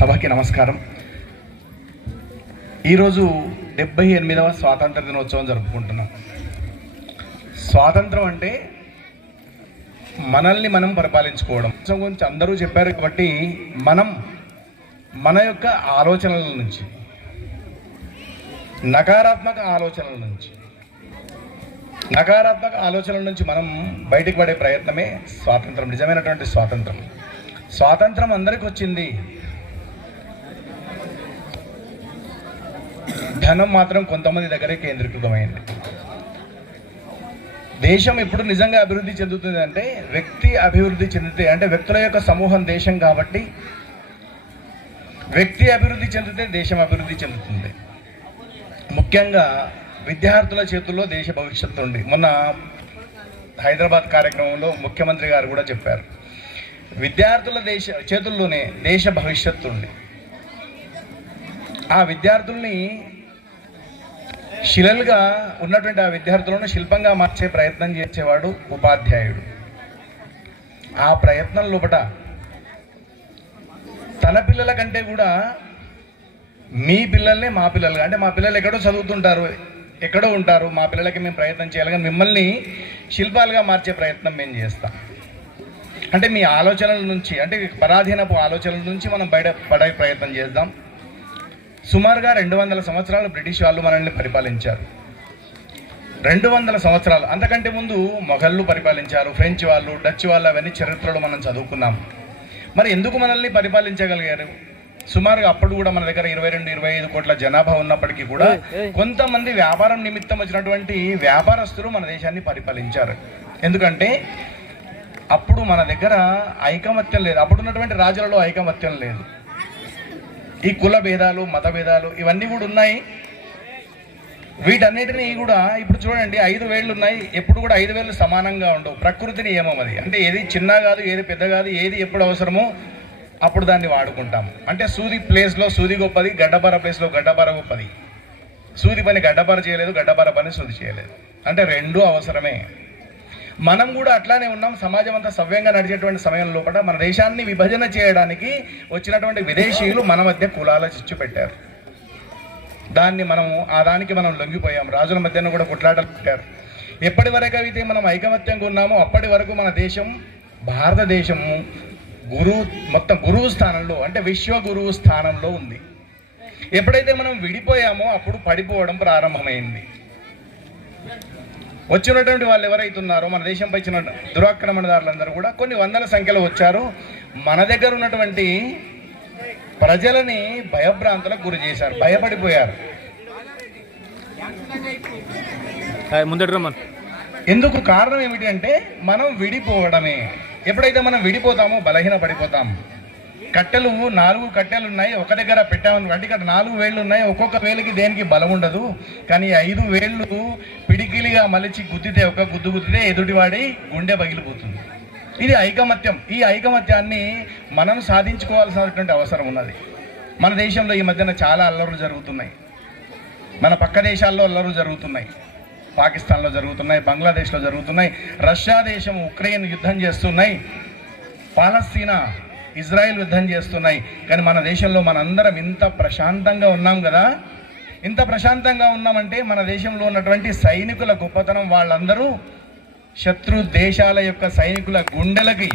సభకి నమస్కారం. ఈరోజు డెబ్బై ఎనిమిదవ స్వాతంత్ర దినోత్సవం జరుపుకుంటున్నాం. స్వాతంత్రం అంటే మనల్ని మనం పరిపాలించుకోవడం. దేశం గురించి అందరూ చెప్పారు కాబట్టి మనం మన యొక్క ఆలోచనల నుంచి నకారాత్మక ఆలోచనల నుంచి నకారాత్మక ఆలోచనల నుంచి మనం బయటకు పడే ప్రయత్నమే స్వాతంత్రం. నిజమైనటువంటి స్వాతంత్రం. స్వాతంత్రం అందరికి వచ్చింది. ధనం మాత్రం కొంతమంది దగ్గరే కేంద్రీకృతమైంది. దేశం ఎప్పుడు నిజంగా అభివృద్ధి చెందుతుంది అంటే వ్యక్తి అభివృద్ధి చెందితే అంటే వ్యక్తుల యొక్క సమూహం దేశం కాబట్టి వ్యక్తి అభివృద్ధి చెందితే దేశం అభివృద్ధి చెందుతుంది. ముఖ్యంగా విద్యార్థుల చేతుల్లో దేశ భవిష్యత్తు ఉంది. మొన్న హైదరాబాద్ కార్యక్రమంలో ముఖ్యమంత్రి గారు కూడా చెప్పారు. విద్యార్థుల దేశ చేతుల్లోనే దేశ భవిష్యత్తు ఉంది. ఆ విద్యార్థుల్ని శిలలుగా ఉన్నటువంటి ఆ విద్యార్థులను శిల్పంగా మార్చే ప్రయత్నం చేసేవాడు ఉపాధ్యాయుడు. ఆ ప్రయత్నం లోపట తన పిల్లల కంటే కూడా మీ పిల్లల్ని మా పిల్లలు అంటే మా పిల్లలు ఎక్కడో చదువుతుంటారు ఎక్కడో ఉంటారు మా పిల్లలకి మేము ప్రయత్నం చేయాలి కానీ మిమ్మల్ని శిల్పాలుగా మార్చే ప్రయత్నం మేము చేస్తాం. అంటే మీ ఆలోచనల నుంచి అంటే పరాధీనపు ఆలోచనల నుంచి మనం బయట పడే ప్రయత్నం చేద్దాం. సుమారుగా రెండు వందల సంవత్సరాలు బ్రిటిష్ వాళ్ళు మనల్ని పరిపాలించారు. రెండు వందల సంవత్సరాలు. అంతకంటే ముందు మొఘళ్ళు పరిపాలించారు ఫ్రెంచ్ వాళ్ళు డచ్ వాళ్ళు అవన్నీ చరిత్రలు మనం చదువుకున్నాం. మరి ఎందుకు మనల్ని పరిపాలించగలిగారు? సుమారుగా అప్పుడు కూడా మన దగ్గర ఇరవై రెండు ఇరవై ఐదు కోట్ల జనాభా ఉన్నప్పటికీ కూడా కొంతమంది వ్యాపారం నిమిత్తం వచ్చినటువంటి వ్యాపారస్తులు మన దేశాన్ని పరిపాలించారు. ఎందుకంటే అప్పుడు మన దగ్గర ఐకమత్యం లేదు. అప్పుడు ఉన్నటువంటి రాజులలో ఐకమత్యం లేదు. ఈ కుల భేదాలు మత భేదాలు ఇవన్నీ కూడా ఉన్నాయి. వీటన్నిటినీ కూడా ఇప్పుడు చూడండి ఐదు వేళ్ళు ఉన్నాయి. ఎప్పుడు కూడా ఐదు వేళ్ళు సమానంగా ఉండవు. ప్రకృతి నియమం అది. అంటే ఏది చిన్న కాదు ఏది పెద్ద కాదు ఏది ఎప్పుడు అవసరమో అప్పుడు దాన్ని వాడుకుంటాం. అంటే సూది ప్లేస్లో సూది గొప్పది గడ్డపార ప్లేస్లో గడ్డపార గొప్పది. సూది పని గడ్డపార చేయలేదు గడ్డపార పని సూది చేయలేదు. అంటే రెండూ అవసరమే. మనం కూడా అట్లానే ఉన్నాం. సమాజం అంతా సవ్యంగా నడిచేటువంటి సమయం లోపల మన దేశాన్ని విభజన చేయడానికి వచ్చినటువంటి విదేశీయులు మన మధ్య కులాల చిచ్చు పెట్టారు. దాన్ని మనము ఆ దానికి మనం లొంగిపోయాం. రాజుల మధ్యన కూడా కొట్లాటలు పెట్టారు. ఎప్పటి వరకు అయితే మనం ఐకమత్యంగా ఉన్నామో అప్పటి వరకు మన దేశం భారతదేశము గురువు మొత్తం గురువు స్థానంలో అంటే విశ్వ గురువు స్థానంలో ఉంది. ఎప్పుడైతే మనం విడిపోయామో అప్పుడు పడిపోవడం ప్రారంభమైంది. వచ్చినటువంటి వాళ్ళు ఎవరైతే ఉన్నారో మన దేశంపై ఇచ్చిన దురాక్రమణదారులందరూ కూడా కొన్ని వందల సంఖ్యలో వచ్చారు. మన దగ్గర ఉన్నటువంటి ప్రజలని భయభ్రాంతులకు గురి చేశారు భయపడిపోయారు. ఎందుకు కారణం ఏమిటి అంటే మనం విడిపోవడమే. ఎప్పుడైతే మనం విడిపోతామో బలహీన పడిపోతాం కట్టెలు నాలుగు కట్టెలు ఉన్నాయి ఒక దగ్గర పెట్టామని అంటే ఇక్కడ నాలుగు వేళ్ళు ఉన్నాయి ఒక్కొక్క వేలుకి దేనికి బలం ఉండదు. కానీ ఐదు వేళ్ళు పిడికిలిగా మలిచి గుద్దితే ఒక గుద్దు గుద్దితే ఎదుటివాడి గుండె పగిలిపోతుంది. ఇది ఐకమత్యం. ఈ ఐకమత్యాన్ని మనం సాధించుకోవాల్సినటువంటి అవసరం ఉన్నది. మన దేశంలో ఈ మధ్యన చాలా అల్లరులు జరుగుతున్నాయి. మన పక్క దేశాల్లో అల్లరులు జరుగుతున్నాయి. పాకిస్తాన్లో జరుగుతున్నాయి బంగ్లాదేశ్లో జరుగుతున్నాయి రష్యా దేశం ఉక్రెయిన్ యుద్ధం చేస్తున్నాయి పాలస్తీనా ఇజ్రాయెల్ యుద్ధం చేస్తున్నాయి. కానీ మన దేశంలో మనందరం ఇంత ప్రశాంతంగా ఉన్నాం కదా? ఇంత ప్రశాంతంగా ఉన్నామంటే మన దేశంలో ఉన్నటువంటి సైనికుల గొప్పతనం వాళ్ళందరూ శత్రు దేశాల యొక్క సైనికుల గుండెలకి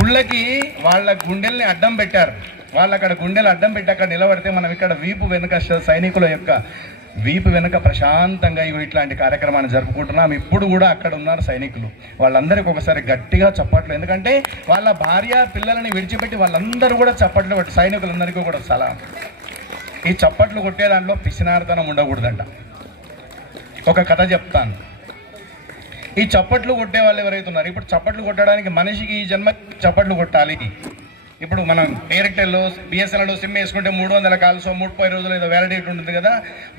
గుళ్ళకి వాళ్ళ గుండెల్ని అడ్డం పెట్టారు. వాళ్ళు అక్కడ గుండెలు అడ్డం పెట్టి అక్కడ నిలబడితే మనం ఇక్కడ వీపు వెనుక సైనికుల యొక్క వీపు వెనుక ప్రశాంతంగా ఇగో ఇట్లాంటి కార్యక్రమాన్ని జరుపుకుంటున్నాం. ఇప్పుడు కూడా అక్కడ ఉన్నారు సైనికులు. వాళ్ళందరికీ ఒకసారి గట్టిగా చప్పట్లు ఎందుకంటే వాళ్ళ భార్య పిల్లలని విడిచిపెట్టి వాళ్ళందరూ కూడా చప్పట్లు కొట్టి సైనికులందరికీ కూడా చాలా ఈ చప్పట్లు కొట్టే దాంట్లో పిసినారితనం ఉండకూడదంట. ఒక కథ చెప్తాను. ఈ చప్పట్లు కొట్టే వాళ్ళు ఎవరైతే ఉన్నారు ఇప్పుడు చప్పట్లు కొట్టడానికి మనిషికి ఈ జన్మ చప్పట్లు కొట్టాలి. ఇప్పుడు మనం ఎయిర్టెల్లో బిఎస్ఎన్ఎల్లో సిమ్ వేసుకుంటే మూడు వందల కాల్సో ముప్పై రోజులు ఏదో వ్యాలిడేట్ ఉంటుంది కదా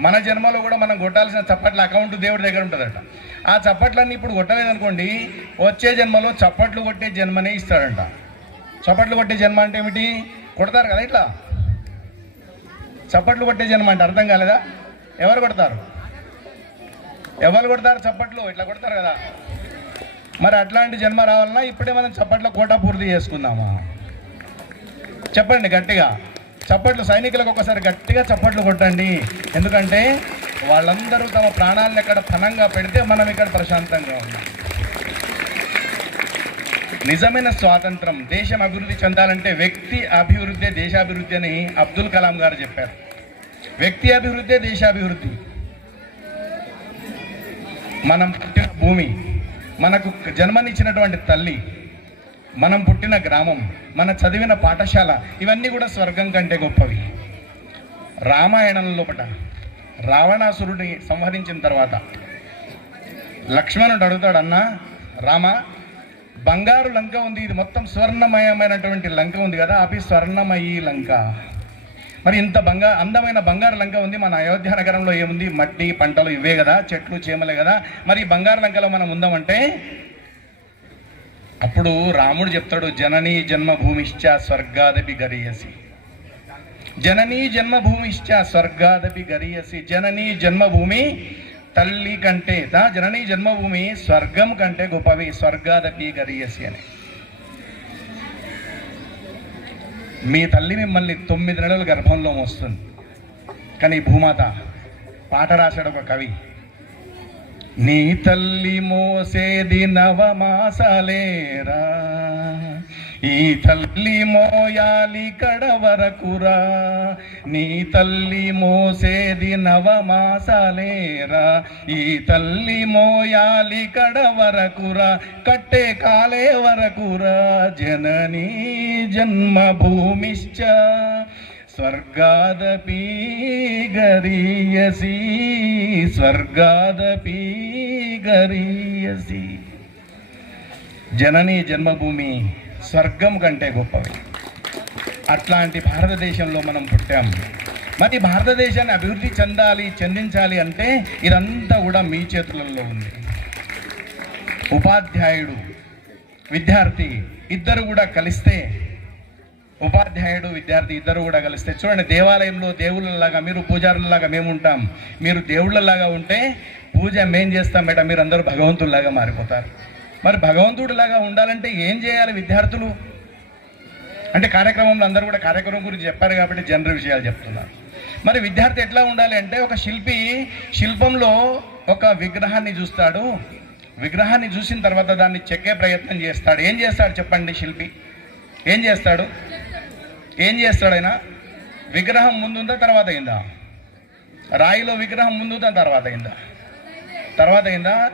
మన జన్మలో కూడా మనం కొట్టాల్సిన చప్పట్ల అకౌంట్ దేవుడి దగ్గర ఉంటుందట. ఆ చప్పట్లన్నీ ఇప్పుడు కొట్టలేదనుకోండి వచ్చే జన్మలో చప్పట్లు కొట్టే జన్మనే ఇస్తాడంట. చప్పట్లు కొట్టే జన్మ అంటే ఏమిటి? కొడతారు కదా ఇట్లా? చప్పట్లు కొట్టే జన్మ అంటే అర్థం కాలేదా? ఎవరు కొడతారు? ఎవరు కొడతారు చప్పట్లు? ఇట్లా కొడతారు కదా. మరి అట్లాంటి జన్మ రావాలన్నా ఇప్పుడే మనం చప్పట్ల కోట పూర్తి చేసుకుందామా? చెప్పండి గట్టిగా. చప్పట్లు సైనికులకు ఒకసారి గట్టిగా చప్పట్లు కొట్టండి. ఎందుకంటే వాళ్ళందరూ తమ ప్రాణాలను ఎక్కడ ఫలంగా పెడితే మనం ఇక్కడ ప్రశాంతంగా ఉన్నాం. నిజమైన స్వాతంత్రం దేశం అభివృద్ధి చెందాలంటే వ్యక్తి అభివృద్ధి దేశాభివృద్ధి అని అబ్దుల్ కలాం గారు చెప్పారు. వ్యక్తి అభివృద్ధి దేశాభివృద్ధి. మనం పుట్టిన భూమి మనకు జన్మనిచ్చినటువంటి తల్లి మనం పుట్టిన గ్రామం మన చదివిన పాఠశాల ఇవన్నీ కూడా స్వర్గం కంటే గొప్పవి. రామాయణం లోపట రావణాసురుడిని సంహరించిన తర్వాత లక్ష్మణుడు అడుగుతాడు అన్న రామ బంగారు లంక ఉంది ఇది మొత్తం స్వర్ణమయమైనటువంటి లంక ఉంది కదా అవి స్వర్ణమయీ లంక. మరి ఇంత బంగా అందమైన బంగారు లంక ఉంది మన అయోధ్య నగరంలో ఏముంది? మట్టి పంటలు ఇవే కదా చెట్లు చేమలే కదా. మరి బంగారు లంకలో మనం ఉందామంటే అప్పుడు రాముడు చెప్తాడు జననీ జన్మభూమిశ్చ స్వర్గాదపి గరియసి. జననీ జన్మభూమిశ్చ స్వర్గాదపి గరియసి. జననీ జన్మభూమి తల్లి కంటే దా జననీ జన్మభూమి స్వర్గం కంటే గొప్పవి స్వర్గాదపి గరియసి అని. మీ తల్లి మిమ్మల్ని తొమ్మిది నెలల గర్భంలో మోస్తుంది. కానీ భూమాత పాట రాశాడు ఒక కవి. నీ తల్లి మోసేది నవమాసాలేరా? ఈ తల్లి మోయాలి కడవరకురా? నీ తల్లి మోసేది నవమాసాలేరా? ఈ తల్లి మోయాలి కడవరకురా కట్టే కాలే వరకురా జననీ జన్మభూమిశ్చ స్వర్గాదపి గరీయసి స్వర్గాదపి గరీయసి జననీ జన్మభూమి స్వర్గం కంటే గొప్పవి. అట్లాంటి భారతదేశంలో మనం పుట్టాం. మరి భారతదేశాన్ని అభివృద్ధి చెందాలి చెందించాలి అంటే ఇదంతా కూడా మీ చేతులలో ఉంది. ఉపాధ్యాయుడు విద్యార్థి ఇద్దరు కూడా కలిస్తే ఉపాధ్యాయుడు విద్యార్థి ఇద్దరు కూడా కలిస్తే చూడండి దేవాలయంలో దేవుళ్ళలాగా మీరు పూజారులలాగా మేము ఉంటాం. మీరు దేవుళ్ళలాగా ఉంటే పూజ మేం చేస్తాం మేడం మీరు అందరూ భగవంతుడిలాగా మారిపోతారు. మరి భగవంతుడిలాగా ఉండాలంటే ఏం చేయాలి విద్యార్థులు? అంటే కార్యక్రమంలో అందరూ కూడా కార్యక్రమం గురించి చెప్పారు కాబట్టి జనరల్ విషయాలు చెప్తున్నారు. మరి విద్యార్థి ఎట్లా ఉండాలి అంటే ఒక శిల్పి శిల్పంలో ఒక విగ్రహాన్ని చూస్తాడు. విగ్రహాన్ని చూసిన తర్వాత దాన్ని చెక్కే ప్రయత్నం చేస్తాడు. ఏం చేస్తాడు చెప్పండి శిల్పి? ఏం చేస్తాడు? ఏం చేస్తాడు ఆయన? విగ్రహం ముందుందా తర్వాత అయిందా? రాయిలో విగ్రహం ముందుందా తర్వాత అయిందా? తర్వాత అయిందా?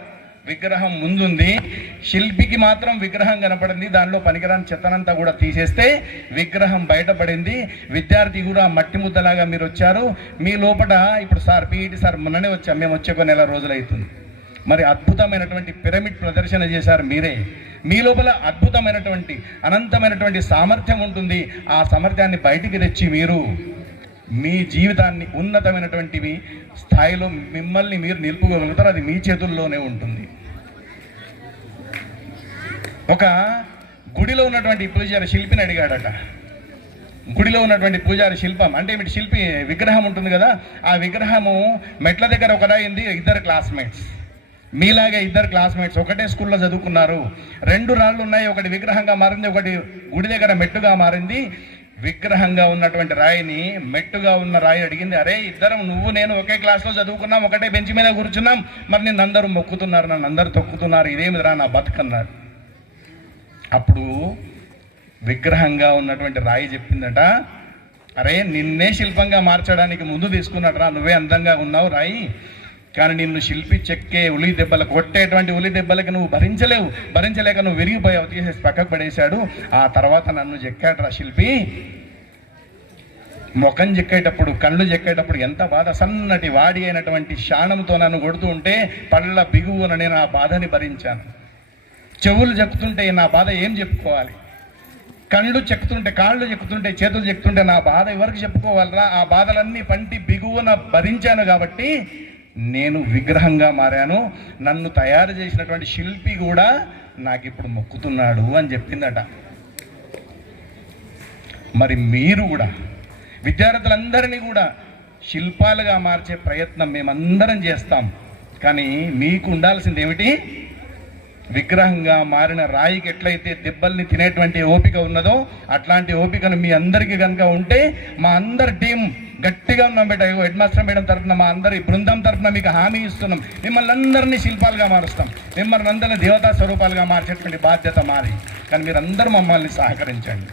విగ్రహం ముందుంది. శిల్పికి మాత్రం విగ్రహం కనపడింది. దానిలో పనికిరాని చెత్తనంతా కూడా తీసేస్తే విగ్రహం బయటపడింది. విద్యార్థి కూడా మట్టి ముద్దలాగా మీరు వచ్చారు. మీ లోపల ఇప్పుడు సార్ పీఈటీ సార్ మొన్ననే వచ్చాం. మేము వచ్చే ఒక నెల రోజులు అవుతుంది మరి అద్భుతమైనటువంటి పిరమిడ్ ప్రదర్శన చేశారు మీరే. మీ లోపల అద్భుతమైనటువంటి అనంతమైనటువంటి సామర్థ్యం ఉంటుంది. ఆ సామర్థ్యాన్ని బయటికి తెచ్చి మీరు మీ జీవితాన్ని ఉన్నతమైనటువంటివి స్థాయిలో మిమ్మల్ని మీరు నిలుపుకోగలుగుతారు. అది మీ చేతుల్లోనే ఉంటుంది. ఒక గుడిలో ఉన్నటువంటి పూజారి శిల్పిని అడిగాడట. గుడిలో ఉన్నటువంటి పూజారి శిల్పం అంటే ఏమిటి? శిల్పి విగ్రహం ఉంటుంది కదా. ఆ విగ్రహము మెట్ల దగ్గర ఒకటైంది ఇద్దరు క్లాస్మేట్స్ మీలాగే ఇద్దరు క్లాస్మేట్స్ ఒకటే స్కూల్లో చదువుకున్నారు. రెండు రాళ్ళు ఉన్నాయి ఒకటి విగ్రహంగా మారింది ఒకటి గుడి దగ్గర మెట్టుగా మారింది. విగ్రహంగా ఉన్నటువంటి రాయిని మెట్టుగా ఉన్న రాయి అడిగింది అరే ఇద్దరం నువ్వు నేను ఒకే క్లాస్లో చదువుకున్నాం ఒకటే బెంచ్ మీద కూర్చున్నాం. మరి నిన్ను అందరూ మొక్కుతున్నారు నన్ను అందరూ తొక్కుతున్నారు ఇదేమిరా నా బతుకన్నాడు అప్పుడు విగ్రహంగా ఉన్నటువంటి రాయి చెప్పిందట అరే నిన్నే శిల్పంగా మార్చడానికి ముందు తీసుకున్నట్రా నువ్వే అందంగా ఉన్నావు రాయి. కానీ నిన్ను శిల్పి చెక్కే ఉలి దెబ్బలకు కొట్టేటువంటి ఉలి దెబ్బలకు నువ్వు భరించలేవు. భరించలేక నువ్వు విరిగిపోయావు. తీసేసి పక్కకు పడేశాడు. ఆ తర్వాత నన్ను చెక్కాడురా శిల్పి. ముఖం చెక్కేటప్పుడు కళ్ళు చెక్కేటప్పుడు ఎంత బాధ. సన్నటి వాడి అయినటువంటి శాణంతో నన్ను కొడుతూ ఉంటే పళ్ళ బిగువున నేను ఆ బాధని భరించాను. చెవులు చెప్తుంటే నా బాధ ఏం చెప్పుకోవాలి? కళ్ళు చెక్కుతుంటే కాళ్ళు చెక్కుతుంటే చేతులు చెక్కుతుంటే నా బాధ ఎవరికి చెప్పుకోవాలరా? ఆ బాధలన్నీ పంటి బిగువున భరించాను కాబట్టి నేను విగ్రహంగా మారాను. నన్ను తయారు చేసినటువంటి శిల్పి కూడా నాకు ఇప్పుడు మొక్కుతున్నాడు అని చెప్పిందట. మరి మీరు కూడా విద్యార్థులందరినీ కూడా శిల్పాలుగా మార్చే ప్రయత్నం మేమందరం చేస్తాం. కానీ మీకు ఉండాల్సింది ఏమిటి విగ్రహంగా మారిన రాయికి ఎట్లయితే దెబ్బల్ని తినేటువంటి ఓపిక ఉన్నదో అట్లాంటి ఓపికను మీ అందరికీ కనుక ఉంటే మా అందరి టీం గట్టిగా ఉన్నాం బిడ్డ హెడ్ మాస్టర్ మేడం తరఫున మా అందరి బృందం తరఫున మీకు హామీ ఇస్తున్నాం. మిమ్మల్ని అందరినీ శిల్పాలుగా మారుస్తాం. మిమ్మల్ని అందరినీ దేవతా స్వరూపాలుగా మార్చేటువంటి బాధ్యత మాది. కానీ మీరందరూ మమ్మల్ని సహకరించండి.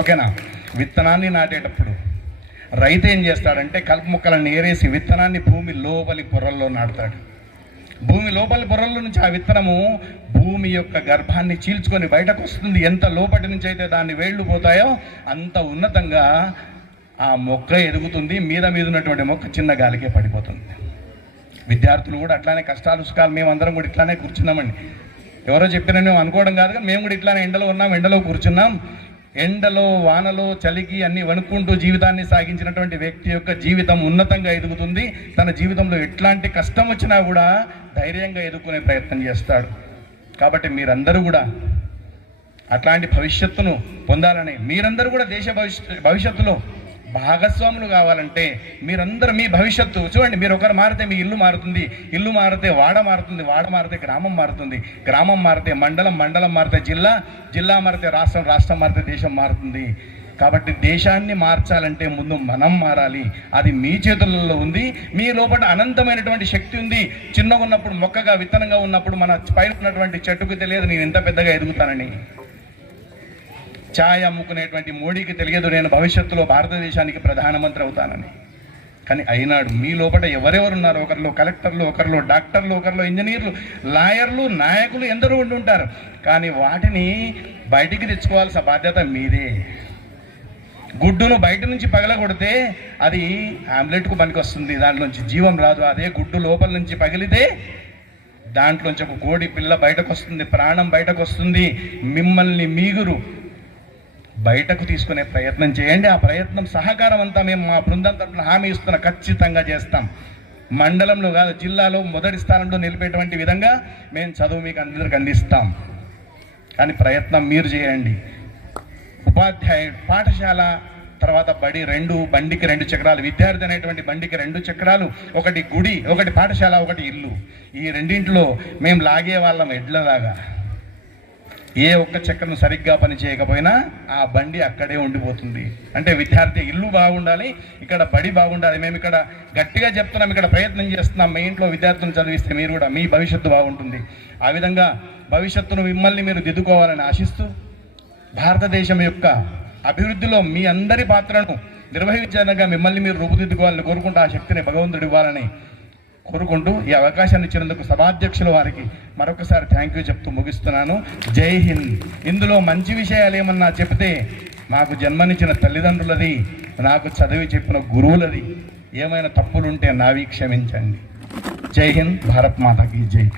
ఓకేనా? విత్తనాన్ని నాటేటప్పుడు రైతు ఏం చేస్తాడంటే కలుపు ముక్కలను ఏరేసి విత్తనాన్ని భూమి లోపలి పొరల్లో నాటుతాడు. భూమి లోపలి పొరల నుంచి ఆ విత్తనము భూమి యొక్క గర్భాన్ని చీల్చుకొని బయటకు వస్తుంది ఎంత లోపటి నుంచి అయితే దాన్ని వేళ్ళు పోతాయో అంత ఉన్నతంగా ఆ మొక్క ఎదుగుతుంది మీద మీద ఉన్నటువంటి మొక్క చిన్న గాలికే పడిపోతుంది. విద్యార్థులు కూడా అట్లానే కష్టాలు సుఖాలు మేము అందరం కూడా ఇట్లానే కూర్చున్నామండి. ఎవరో చెప్పిన మేము అనుకోవడం కాదు కానీ మేము కూడా ఇట్లానే ఎండలో ఉన్నాం ఎండలో కూర్చున్నాం. ఎండలో వానలో చలికి అన్ని వణుక్కుంటూ జీవితాన్ని సాగించినటువంటి వ్యక్తి యొక్క జీవితం ఉన్నతంగా ఎదుగుతుంది. తన జీవితంలో ఎట్లాంటి కష్టం వచ్చినా కూడా ధైర్యంగా ఎదుర్కొనే ప్రయత్నం చేస్తాడు. కాబట్టి మీరందరూ కూడా అట్లాంటి భవిష్యత్తును పొందాలని మీరందరూ కూడా దేశ భవిష్యత్ భవిష్యత్తులో భాగస్వాములు కావాలంటే మీరందరూ మీ భవిష్యత్తు. చూడండి మీరు ఒకరు మారితే మీ ఇల్లు మారుతుంది. ఇల్లు మారితే వాడ మారుతుంది వాడ మారితే గ్రామం మారుతుంది. గ్రామం మారితే మండలం మండలం మారితే జిల్లా జిల్లా మారితే రాష్ట్రం రాష్ట్రం మారితే దేశం మారుతుంది. కాబట్టి దేశాన్ని మార్చాలంటే ముందు మనం మారాలి. అది మీ చేతులలో ఉంది. మీ లోపల అనంతమైనటువంటి శక్తి ఉంది. చిన్నగా ఉన్నప్పుడు మొక్కగా విత్తనంగా ఉన్నప్పుడు మన పైన ఉన్నటువంటి చెట్టుకు తెలియదు నేను ఎంత పెద్దగా ఎదుగుతానని. ఛాయ్ అమ్ముకునేటువంటి మోడీకి తెలియదు నేను భవిష్యత్తులో భారతదేశానికి ప్రధానమంత్రి అవుతానని. కానీ అయినాడు మీ లోపల ఎవరెవరు ఉన్నారు? ఒకరిలో కలెక్టర్లు ఒకరిలో డాక్టర్లు ఒకరిలో ఇంజనీర్లు లాయర్లు నాయకులు ఎందరో ఉండి ఉంటారు. కానీ వాటిని బయటికి తెచ్చుకోవాల్సిన బాధ్యత మీదే. గుడ్డును బయట నుంచి పగలగొడితే అది ఆమ్లెట్కు పనికి వస్తుంది దాంట్లోంచి జీవం రాదు. అదే గుడ్డు లోపల నుంచి పగిలితే దాంట్లోంచి ఒక కోడి పిల్ల బయటకు వస్తుంది ప్రాణం బయటకు వస్తుంది మిమ్మల్ని మీగురు బయటకు తీసుకునే ప్రయత్నం చేయండి. ఆ ప్రయత్నం సహకారం అంతా మేము మా బృందం తరఫున హామీ ఇస్తున్న ఖచ్చితంగా చేస్తాం. మండలంలో కాదు జిల్లాలో మొదటి స్థానంలో నిలిపేటువంటి విధంగా మేము చదువు మీకు అందరికి అందిస్తాం. కానీ ప్రయత్నం మీరు చేయండి. ఉపాధ్యాయుడు పాఠశాల తర్వాత బడి రెండు బండికి రెండు చక్రాలు విద్యార్థి అనేటువంటి బండికి రెండు చక్రాలు ఒకటి గుడి ఒకటి పాఠశాల ఒకటి ఇల్లు. ఈ రెండింటిలో మేము లాగే వాళ్ళం ఎడ్లలాగా. ఏ ఒక్క చక్రం సరిగ్గా పని చేయకపోయినా ఆ బండి అక్కడే ఉండిపోతుంది. అంటే విద్యార్థి ఇల్లు బాగుండాలి ఇక్కడ బడి బాగుండాలి. మేము ఇక్కడ గట్టిగా చెప్తున్నాం ఇక్కడ ప్రయత్నం చేస్తున్నాం. మీ ఇంట్లో విద్యార్థులను చదివిస్తే మీరు కూడా మీ భవిష్యత్తు బాగుంటుంది. ఆ విధంగా భవిష్యత్తును మిమ్మల్ని మీరు దిద్దుకోవాలని ఆశిస్తూ భారతదేశం యొక్క అభివృద్ధిలో మీ అందరి పాత్రను నిర్వహించడానికి మిమ్మల్ని మీరు రూపుదిద్దుకోవాలని కోరుకుంటూ ఆ శక్తిని భగవంతుడు ఇవ్వాలని కోరుకుంటూ ఈ అవకాశాన్ని ఇచ్చినందుకు సభాధ్యక్షుల వారికి మరొకసారి థ్యాంక్ యూ చెప్తూ ముగిస్తున్నాను. జై హింద్. ఇందులో మంచి విషయాలు ఏమన్నా చెప్తే నాకు జన్మనిచ్చిన తల్లిదండ్రులది నాకు చదివి చెప్పిన గురువులది ఏమైనా తప్పులుంటే నావి క్షమించండి. జై హింద్. భారత్ మాతకి జై.